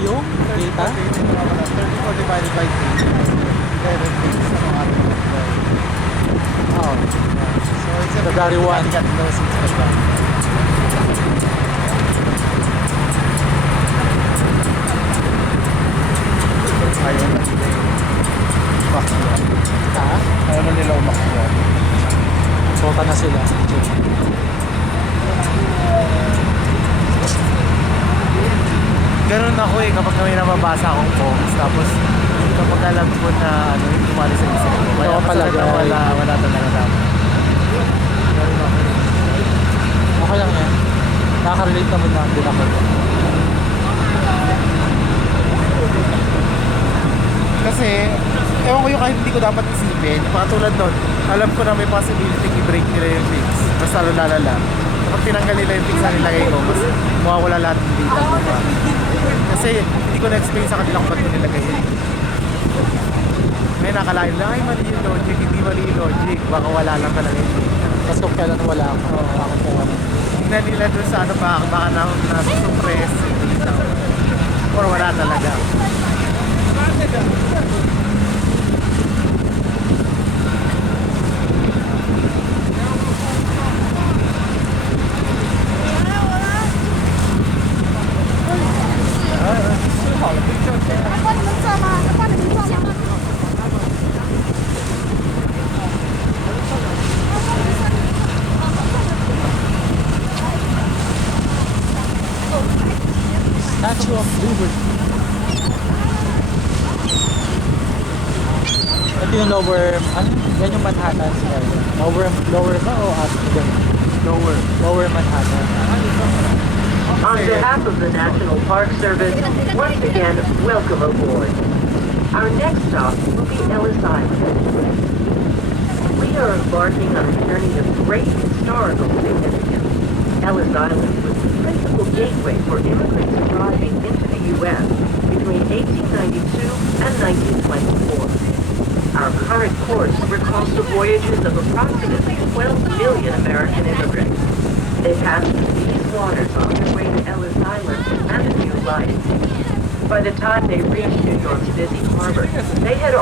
yung data? 34 divided by 3. 11 days na mga Oh. So it's a February 1. got no since February. Ayaw na nila umakyat. Ha? Ayaw na nila umakyat. Sota na sila. Ganun ako eh kapag may nababasa akong posts tapos kapag alam ko na ano yung tumali sa isip ko. Kaya Oo, masakit na palagay. wala talaga dapat. Ganun ako eh. Okay lang yan. Nakaka-relate naman na din ako. Kasi, ewan ko yung kahit hindi ko dapat isipin. Patulad nun, alam ko na may possibility i-break nila yung fix. Basta lalala. Kapag tinanggal nila yung fix na nilagay ko, mas mawawala lahat ng data ko pa. Kasi hindi ko na-explain sa kanila kung ba't ko nilagay yun. May nakalain lang, ay mali yung logic, hindi mali yung logic. Baka wala lang talaga yung data. Tapos kung kailan wala ako. Ako po ano. Tingnan nila dun sa ano baka na-suppress yung data. Or wala talaga. Statue of Liberty. Ito yung lower, ano? Yan yung Manhattan. Lower ba o upper? Lower Manhattan. On behalf of the National Park Service, once again, welcome aboard. Our next stop will be Ellis Island. We are embarking on a journey of great historical significance. Ellis Island was the principal gateway for immigrants arriving into the U.S. between 1892 and 1924. Our current course recalls the voyages of approximately 12 million American immigrants. They passed these waters on their way to Ellis Island and a new life. By the time they reached New York's busy harbor, they had